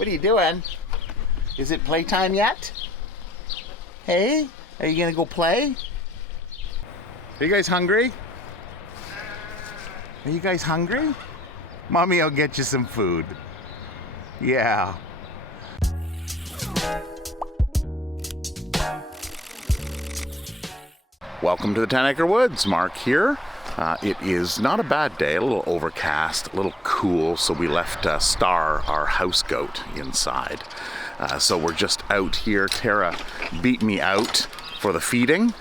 What are you doing? Is it playtime yet? Hey, are you gonna go play? Are you guys hungry? Are you guys hungry? Mommy will get you some food. Yeah. Welcome to the 10 Acre Woods. Mark here. It is not a bad day, a little overcast, a little cool, so we left Star, our house goat, inside. So we're just out here. Tara beat me out for the feeding.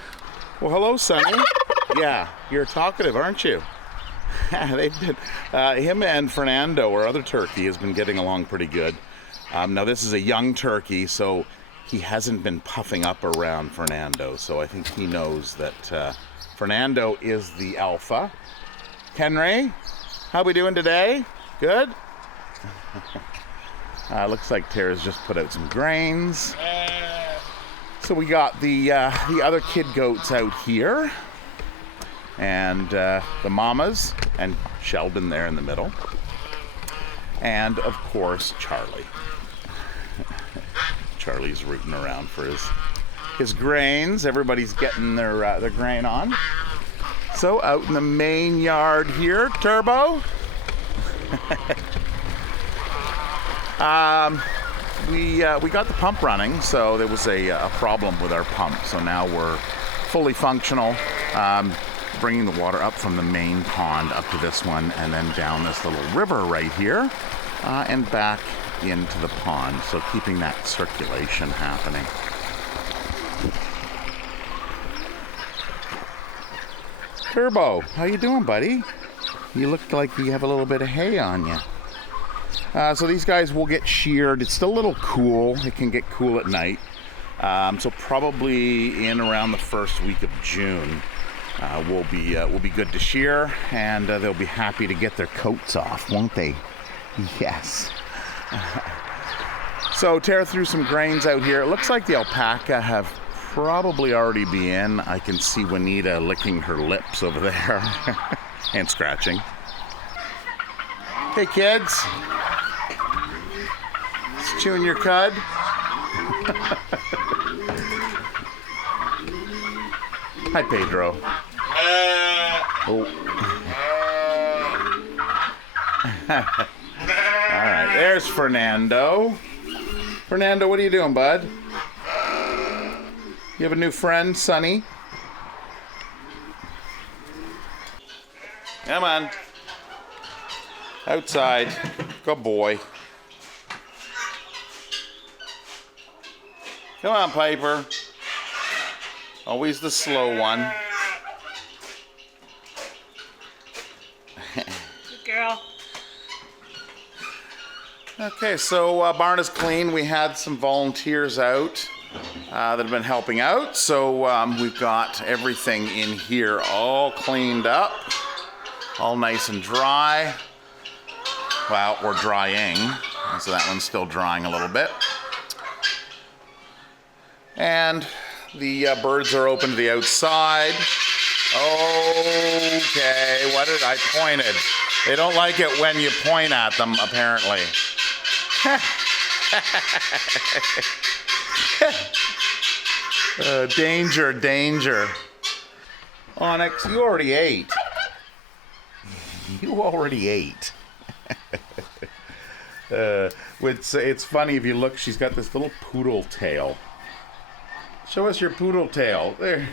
Well, hello, Sonny. Yeah, you're talkative, aren't you? They've been, him and Fernando, our other turkey, has been getting along pretty good. Now this is a young turkey, so he hasn't been puffing up around Fernando, so I think he knows that Fernando is the alpha. Henry, how we doing today? Good? Looks like Tara's just put out some grains. So we got the other kid goats out here, and the mamas, and Sheldon there in the middle, and of course Charlie. Charlie's rooting around for his grains. Everybody's getting their grain on. So out in the main yard here, Turbo. We got the pump running, so there was a problem with our pump. So now we're fully functional, bringing the water up from the main pond up to this one, and then down this little river right here, and back into the pond. So keeping that circulation happening. Turbo, how you doing, buddy? You look like you have a little bit of hay on you. So these guys will get sheared. It's still a little cool. It can get cool at night. So probably in around the first week of June, we'll be good to shear, and they'll be happy to get their coats off, won't they? Yes. So Tara threw some grains out here. It looks like the alpaca have probably already been in. I can see Juanita licking her lips over there and scratching. Hey kids, just chewing your cud. Hi Pedro. Oh. All right, there's Fernando. Fernando, what are you doing, bud? You have a new friend, Sonny? Come on. Outside. Good boy. Come on, Piper. Always the slow one. Good girl. Okay, so barn is clean. We had some volunteers out that have been helping out. So we've got everything in here all cleaned up, all nice and dry. Well, we're drying, so that one's still drying a little bit. And the birds are open to the outside. Okay, what did I pointed? They don't like it when you point at them, apparently. Danger, danger. Onyx, you already ate. You already ate. It's funny if you look, she's got this little poodle tail. Show us your poodle tail. There.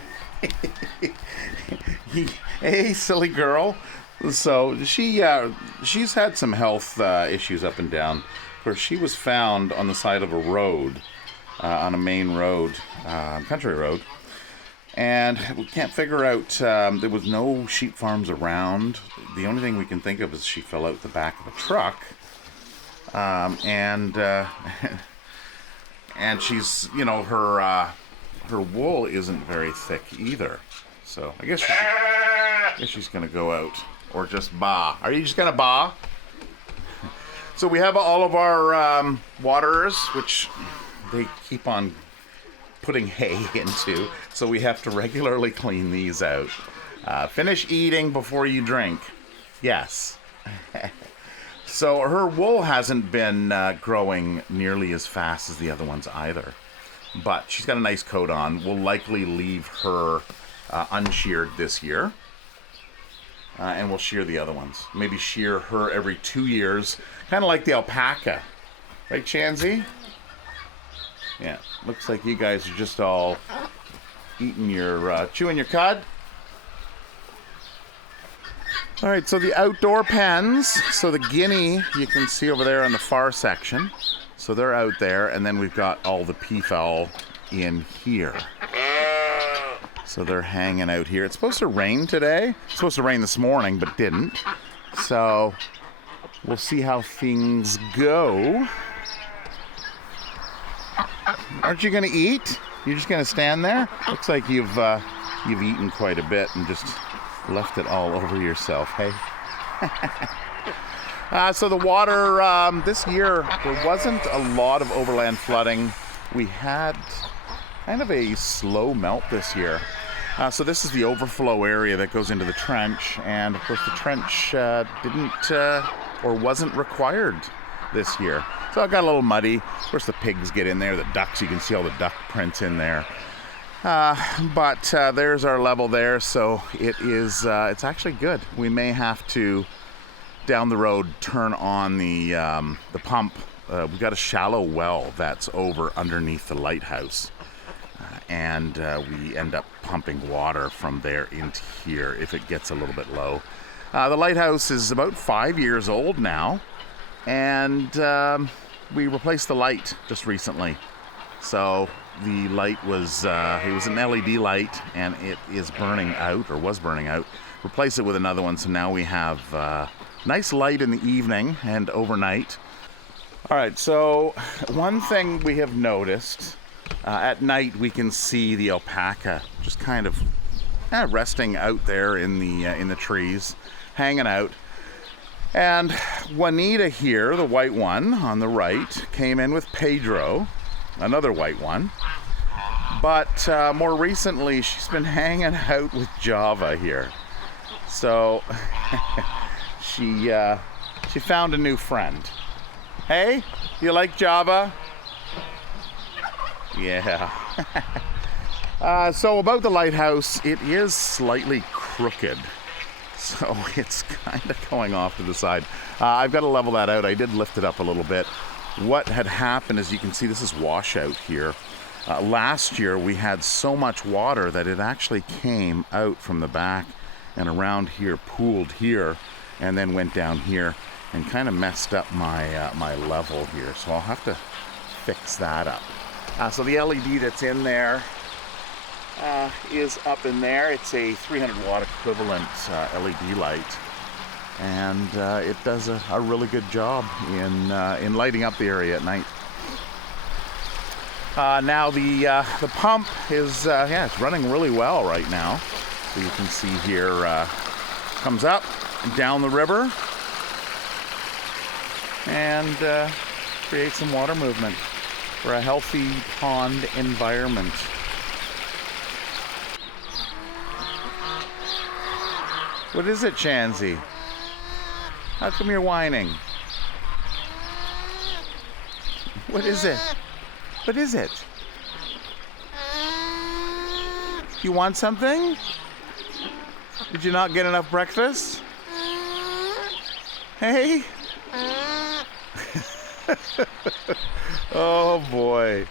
Hey, silly girl. So she's had some health issues up and down. Where she was found on the side of a road, on a main road, country road, and we can't figure out, there was no sheep farms around. The only thing we can think of is she fell out the back of a truck, and she's, you know, her wool isn't very thick either, so I guess she's gonna go out, or just baa. Are you just gonna baa? So we have all of our waterers, which they keep on putting hay into, so we have to regularly clean these out. Finish eating before you drink. Yes. So her wool hasn't been growing nearly as fast as the other ones either. But she's got a nice coat on. We'll likely leave her unsheared this year. And we'll shear the other ones. Maybe shear her every 2 years. Kind of like the alpaca. Right, Chansey? Yeah, looks like you guys are just all eating your, chewing your cud. All right, so the outdoor pens. So the guinea, you can see over there on the far section. So they're out there, and then we've got all the peafowl in here. So they're hanging out here. It's supposed to rain today. It's supposed to rain this morning, but didn't. So we'll see how things go. Aren't you going to eat? You're just going to stand there? Looks like you've eaten quite a bit and just left it all over yourself, hey? So the water, this year, there wasn't a lot of overland flooding. We had kind of a slow melt this year. So this is the overflow area that goes into the trench, and of course the trench didn't or wasn't required this year. So it got a little muddy. Of course the pigs get in there, the ducks, you can see all the duck prints in there. But there's our level there, so it is, it's actually good. We may have to, down the road, turn on the pump. We've got a shallow well that's over underneath the lighthouse. And we end up pumping water from there into here if it gets a little bit low. The lighthouse is about 5 years old now, and we replaced the light just recently. So the light was, it was an LED light, and it is burning out, or was burning out. Replace it with another one, so now we have nice light in the evening and overnight. All right, so one thing we have noticed, at night we can see the alpaca just kind of resting out there in the trees, hanging out. And Juanita here, the white one on the right, came in with Pedro, another white one. But more recently, she's been hanging out with Java here. So she found a new friend. Hey, you like Java? Yeah. So about the lighthouse, it is slightly crooked. So it's kind of going off to the side. I've got to level that out. I did lift it up a little bit. What had happened, as you can see, this is washout here. Last year we had so much water that it actually came out from the back and around here, pooled here, and then went down here and kind of messed up my my level here. So I'll have to fix that up. So the LED that's in there is up in there. It's a 300 watt equivalent LED light, and it does a really good job in lighting up the area at night. Now the pump is it's running really well right now. So you can see here comes up and down the river and creates some water movement for a healthy pond environment. What is it, Chansey? How come you're whining? What is it? What is it? You want something? Did you not get enough breakfast? Hey? Oh boy.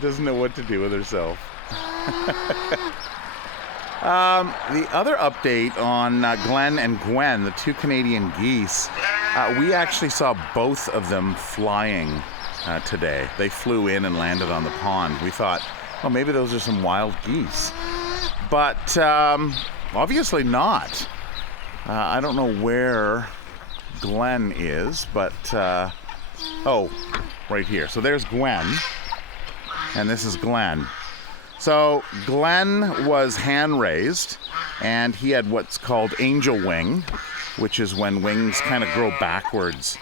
Doesn't know what to do with herself. The other update on Glenn and Gwen, the two Canadian geese, we actually saw both of them flying today. They flew in and landed on the pond. We thought, well, maybe those are some wild geese. But obviously not. I don't know where Glenn is, but oh, right here. So there's Gwen, and this is Glenn. So Glenn was hand raised, and he had what's called angel wing, which is when wings kind of grow backwards.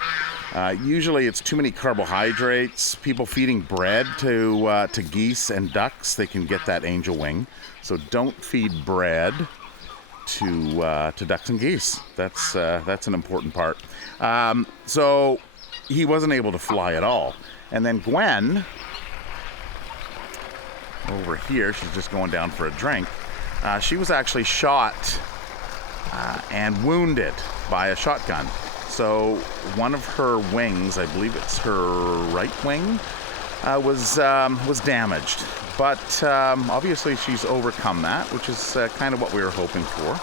Usually it's too many carbohydrates. People feeding bread to geese and ducks, they can get that angel wing. So don't feed bread to ducks and geese. That's an important part. So he wasn't able to fly at all. And then Gwen, over here, she's just going down for a drink. She was actually shot and wounded by a shotgun. So one of her wings, I believe it's her right wing, was damaged. But obviously she's overcome that, which is kind of what we were hoping for.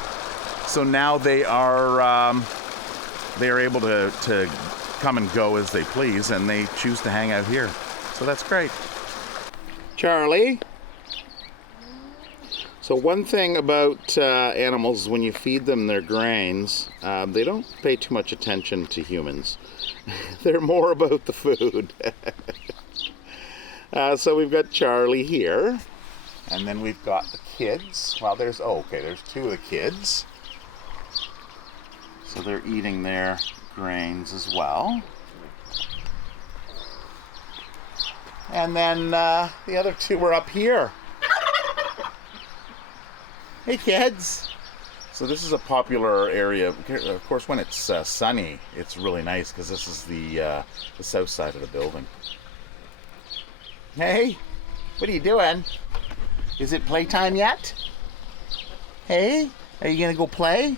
So now they are able to come and go as they please, and they choose to hang out here. So that's great. Charlie? So one thing about animals is when you feed them their grains, they don't pay too much attention to humans. They're more about the food. So we've got Charlie here, and then we've got the kids. Well, there's two of the kids. So they're eating their grains as well. And then the other two are up here. Hey kids! So this is a popular area. Of course, when it's sunny, it's really nice because this is the south side of the building. Hey, what are you doing? Is it playtime yet? Hey, are you gonna go play?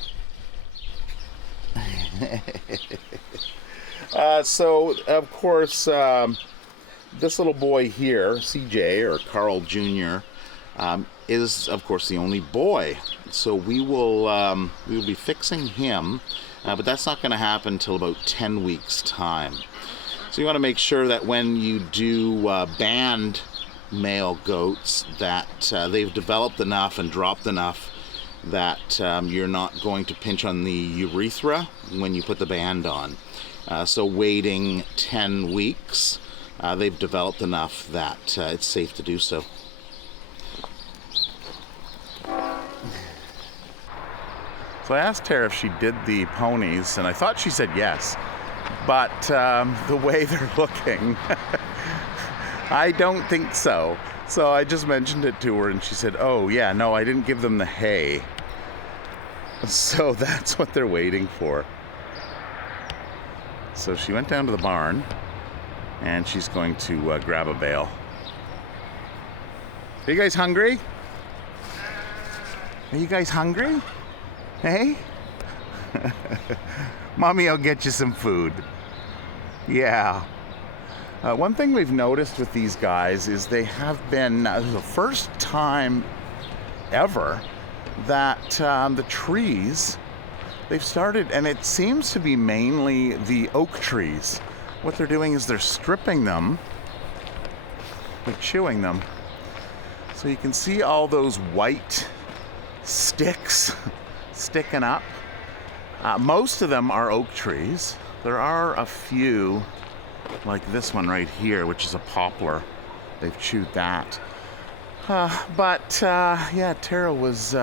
So of course, this little boy here, CJ or Carl Jr., is of course the only boy. So we will be fixing him, but that's not going to happen until about 10 weeks time. So you want to make sure that when you do band male goats that they've developed enough and dropped enough that you're not going to pinch on the urethra when you put the band on. So waiting 10 weeks, they've developed enough that it's safe to do so. So I asked her if she did the ponies, and I thought she said yes. But the way they're looking, I don't think so. So I just mentioned it to her, and she said, oh yeah, no, I didn't give them the hay. So that's what they're waiting for. So she went down to the barn, and she's going to grab a bale. Are you guys hungry? Are you guys hungry? Hey? Mommy will get you some food. Yeah. One thing we've noticed with these guys is they have been, the first time ever that the trees, they've started, and it seems to be mainly the oak trees. What they're doing is they're stripping them, they're chewing them. So you can see all those white sticks sticking up. Most of them are oak trees. There are a few, like this one right here, which is a poplar. They've chewed that. Yeah, Tara was,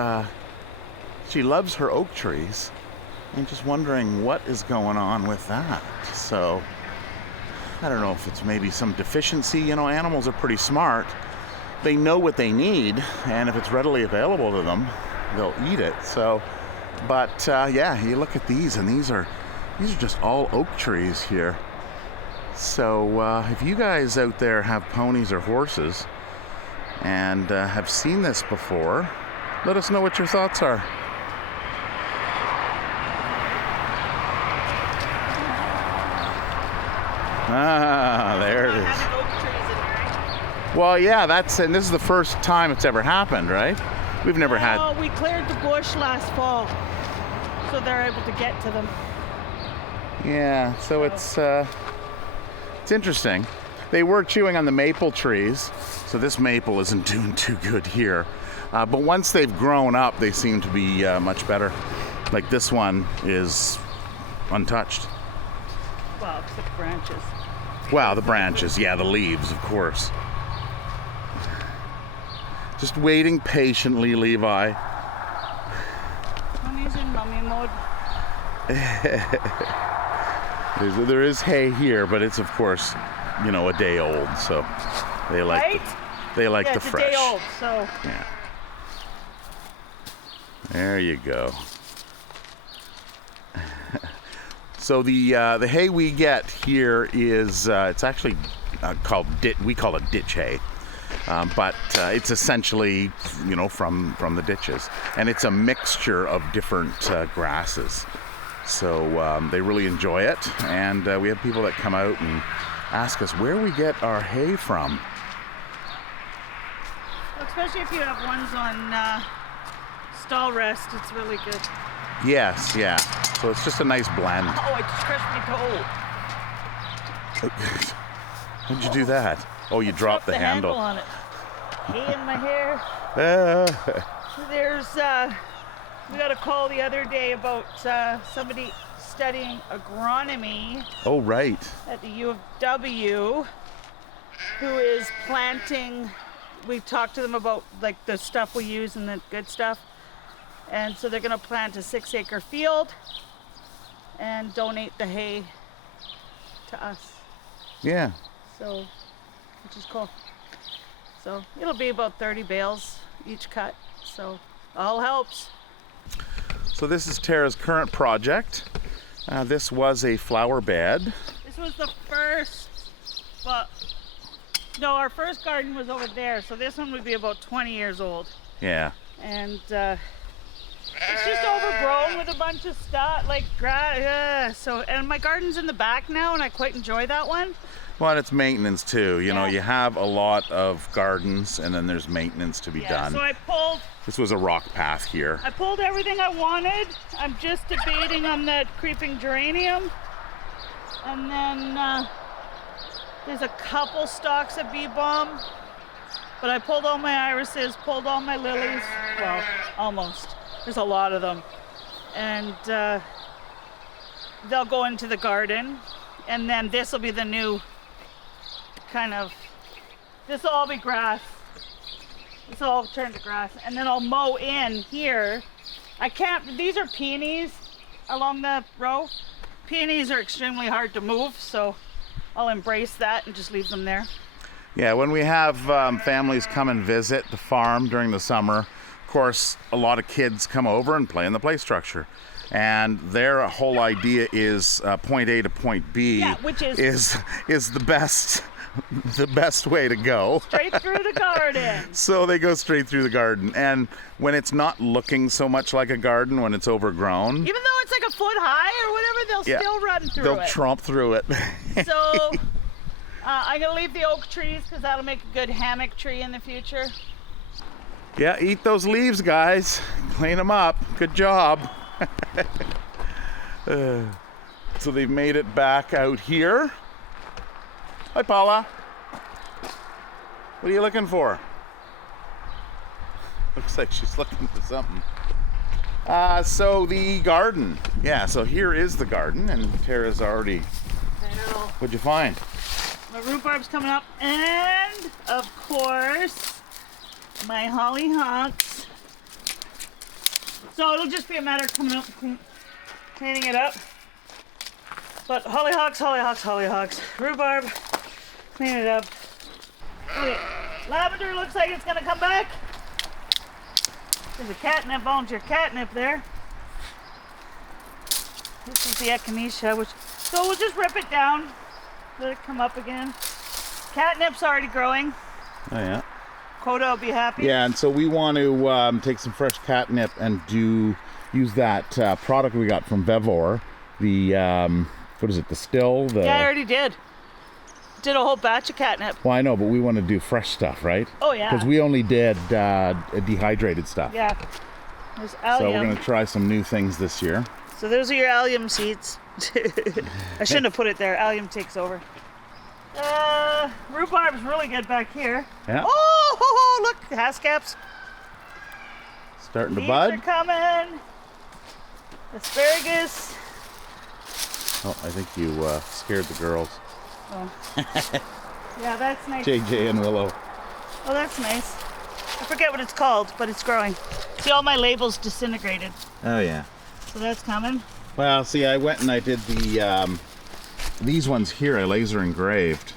she loves her oak trees. I'm just wondering what is going on with that. So, I don't know if it's maybe some deficiency. You know, animals are pretty smart. They know what they need, and if it's readily available to them, they'll eat it. So, yeah, you look at these, and these are just all oak trees here. So if you guys out there have ponies or horses and have seen this before, let us know what your thoughts are. Ah, there it is. Well, yeah, and this is the first time it's ever happened, right? We've never had. Oh, we cleared the bush last fall, so they're able to get to them. Yeah, so it's interesting. They were chewing on the maple trees, so this maple isn't doing too good here. But once they've grown up, they seem to be much better. Like this one is untouched. Well, except branches. Wow, the branches, yeah, the leaves, of course. Just waiting patiently, Levi. Mommy's in mummy mode. There is hay here, but it's of course, you know, a day old, so they like right? the Yeah, fresh. It's a day old, so. Yeah. There you go. So the hay we get here is it's actually we call it ditch hay, but it's essentially from the ditches, and it's a mixture of different grasses. So they really enjoy it, and we have people that come out and ask us where we get our hay from. Especially if you have ones on stall rest, it's really good. Yes, yeah. So it's just a nice blend. Oh, I just crushed my toe. How'd you do that? Oh, you dropped the handle. On it. Hay in my hair. There's we got a call the other day about somebody studying agronomy. Oh, right. At the U of W, who is planting. We talked to them about like the stuff we use and the good stuff. And so they're going to plant a 6-acre field and donate the hay to us. Yeah. So, which is cool. So it'll be about 30 bales each cut. So all helps. So this is Tara's current project. This was a flower bed. This was the first, well, no, our first garden was over there. So this one would be about 20 years old. Yeah. And it's just overgrown with a bunch of stuff, like grass. And my garden's in the back now, and I quite enjoy that one. Well, and it's maintenance too. You know, you have a lot of gardens, and then there's maintenance to be done. So I pulled. This was a rock path here. I pulled everything I wanted. I'm just debating on that creeping geranium, and then there's a couple stalks of bee balm. But I pulled all my irises, pulled all my lilies. Well, almost. There's a lot of them. And they'll go into the garden. And then this will be the new kind of, this will all be grass. This will all turn to grass. And then I'll mow in here. These are peonies along the row. Peonies are extremely hard to move, so I'll embrace that and just leave them there. Yeah, when we have families come and visit the farm during the summer, of course, a lot of kids come over and play in the play structure. And their whole idea is point A to point B, which is the best way to go. Straight through the garden. So they go straight through the garden. And when it's not looking so much like a garden, when it's overgrown. Even though it's like a foot high or whatever, they'll still run through it. They'll tromp through it. So I'm going to leave the oak trees because that'll make a good hammock tree in the future. Yeah, eat those leaves, guys. Clean them up. Good job. So they've made it back out here. Hi, Paula. What are you looking for? Looks like she's looking for something. So the garden. Yeah, so here is the garden, and Tara's already. I know. What'd you find? My rhubarb's coming up, and of course, my hollyhocks. So it'll just be a matter of coming up and cleaning it up. But hollyhocks. Rhubarb, clean it up. Okay, lavender looks like it's gonna come back. There's a catnip, volunteer catnip there. This is the echinacea, so we'll just rip it down, let it come up again. Catnip's already growing. Oh yeah. Coda will be happy. Yeah, and so we want to take some fresh catnip and use that product we got from Vevor. The what is it? The still. Yeah, I already did. Did a whole batch of catnip. Well, I know, but we want to do fresh stuff, right? Oh yeah. Because we only did dehydrated stuff. Yeah. There's allium. So we're going to try some new things this year. So those are your allium seeds. I shouldn't have put it there. Allium takes over. Rhubarb's really good back here. Yeah. Oh, look, hascaps. Starting to Leaves bud. are coming. Asparagus. Oh, I think you scared the girls. Oh. Yeah, that's nice. JJ and Willow. Oh, that's nice. I forget what it's called, but it's growing. See, all my labels disintegrated. Oh yeah. So that's coming. Well, see, I went and I did the these ones here. I laser engraved.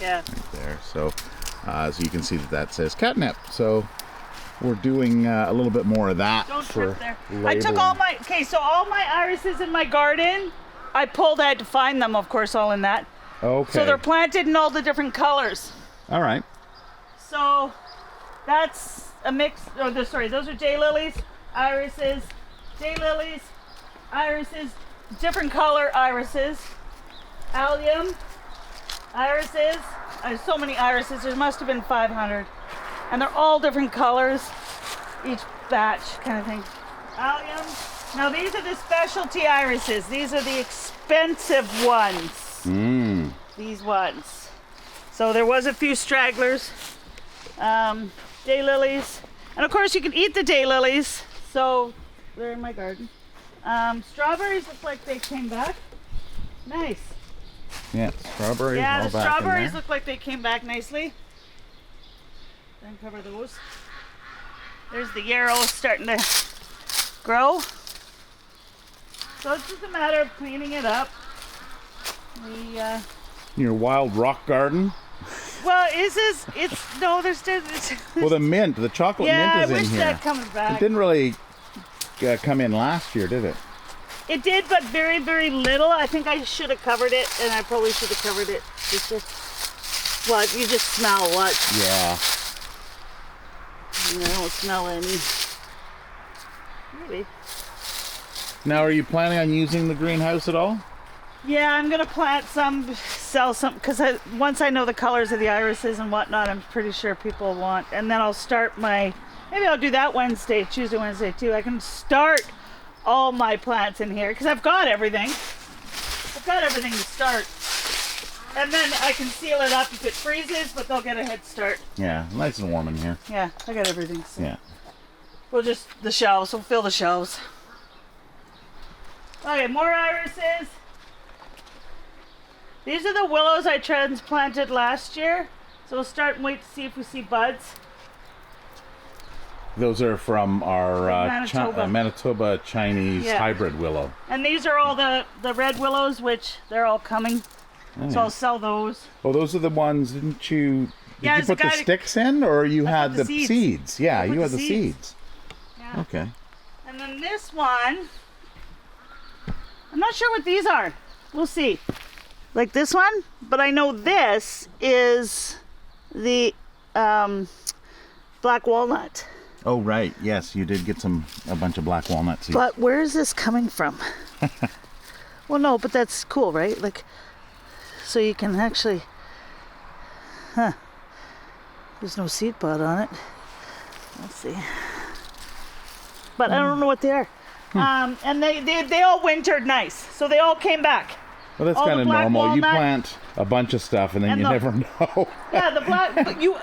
Yeah. Right there. So you can see that says catnip. So we're doing a little bit more of that. Don't for trip there. labeling. I took all my, okay, so all my irises in my garden, I pulled out to find them, of course, all in that. Okay. So they're planted in all the different colors. All right. So that's a mix, sorry, those are daylilies, irises, daylilies, irises, different color irises, allium, irises. I have so many irises, there must have been 500. And they're all different colors, each batch kind of thing. Allium. Now these are the specialty irises. These are the expensive ones. These ones. So there was a few stragglers. Daylilies. And of course you can eat the daylilies. So they're in my garden. Strawberries look like they came back. Nice. Yeah, strawberries. Yeah, all the back in strawberries there. look like they came back nicely. Then cover those. There's the yarrow starting to grow. So it's just a matter of cleaning it up. Your wild rock garden. Well, there's still. Well, the chocolate Yeah, mint is I wish in here. that comes It back. didn't really come in last year, did it? It did, but very, very little. I think I should have covered it, and I probably should have covered it. What? You just smell what? Yeah. I don't smell any. Maybe. Now, are you planning on using the greenhouse at all? Yeah, I'm gonna plant some, sell some, because once I know the colors of the irises and whatnot, I'm pretty sure people want. And then I'll start maybe I'll do that Tuesday, Wednesday too. I can start all my plants in here because I've got everything. I've got everything to start. And then I can seal it up if it freezes, but they'll get a head start. Yeah, nice and warm in here. Yeah, I got everything. So. Yeah. We'll fill the shelves. Okay, more irises. These are the willows I transplanted last year. So we'll start and wait to see if we see buds. Those are from our Manitoba Chinese hybrid willow. And these are all the red willows, which they're all coming. Oh, So I'll sell those. Oh, those are the ones, didn't you? Did Yeah, you put the sticks in, or you had the seeds? Yeah, you had the seeds. Yeah. Okay. And then this one, I'm not sure what these are. We'll see. Like this one, but I know this is the black walnut. Oh, right. Yes, you did get a bunch of black walnut seeds. But where is this coming from? Well, no, but that's cool, right? Like, so you can actually, there's no seed pod on it. Let's see. But I don't know what they are. And they all wintered nice, so they all came back. Well, that's kind of normal. You plant a bunch of stuff and then you never know. Yeah, the black. But you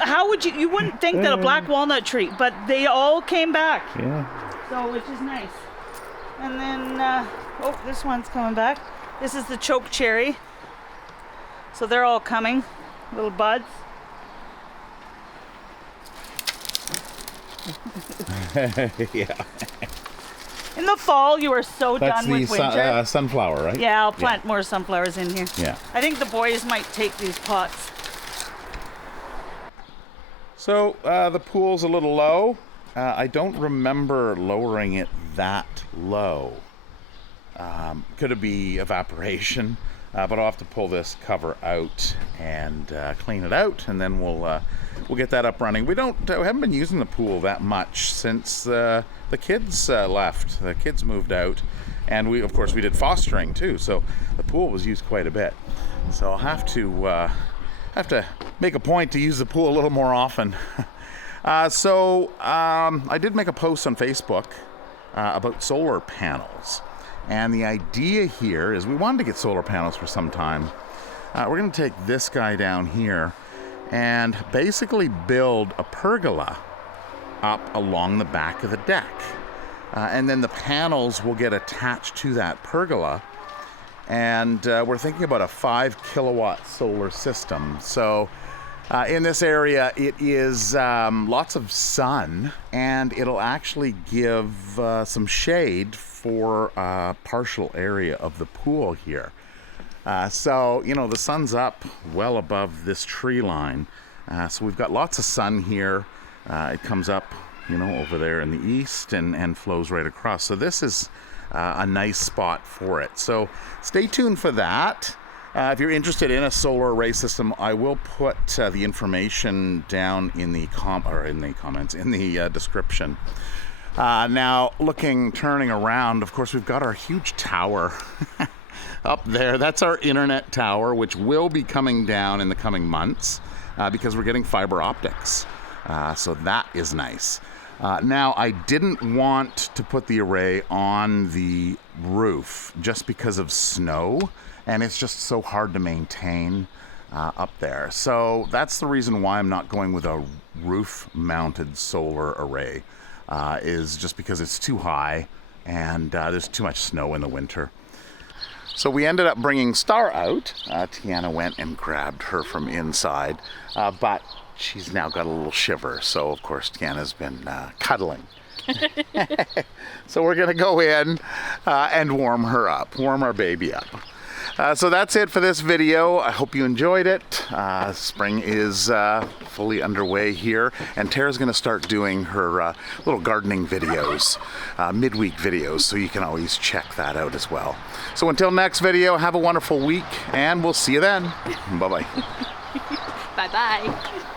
wouldn't think that a black walnut tree, but they all came back. Yeah. So, which is nice. And then, this one's coming back. This is the choke cherry. So they're all coming, little buds. Yeah. In the fall, you are so done with winter. That's the sunflower, right? Yeah, I'll plant more sunflowers in here. Yeah. I think the boys might take these pots. So the pool's a little low. I don't remember lowering it that low. Could it be evaporation? But I'll have to pull this cover out and clean it out, and then we'll get that up running. We haven't been using the pool that much since the kids left. The kids moved out, and we did fostering too. So the pool was used quite a bit. So I'll have to make a point to use the pool a little more often. I did make a post on Facebook about solar panels. And the idea here is we wanted to get solar panels for some time. We're going to take this guy down here and basically build a pergola up along the back of the deck. And then the panels will get attached to that pergola. And we're thinking about a 5 kilowatt solar system. So in this area, it is lots of sun, and it'll actually give some shade for a partial area of the pool here. So, the sun's up well above this tree line. So we've got lots of sun here. It comes up you know, over there in the east and flows right across. So this is a nice spot for it. So stay tuned for that. If you're interested in a solar array system, I will put the information down in the comments, in the description. Now, turning around, of course, we've got our huge tower up there. That's our internet tower, which will be coming down in the coming months because we're getting fiber optics. So that is nice. Now, I didn't want to put the array on the roof just because of snow, and it's just so hard to maintain up there. So that's the reason why I'm not going with a roof-mounted solar array, is just because it's too high and there's too much snow in the winter. So we ended up bringing Star out. Tiana went and grabbed her from inside, but she's now got a little shiver. So of course Tiana's been cuddling. So we're gonna go in and warm her up, warm our baby up. So that's it for this video. I hope you enjoyed it. Spring is fully underway here, and Tara's going to start doing her little gardening videos, midweek videos, so you can always check that out as well. So until next video, have a wonderful week, and we'll see you then. Bye-bye. Bye-bye.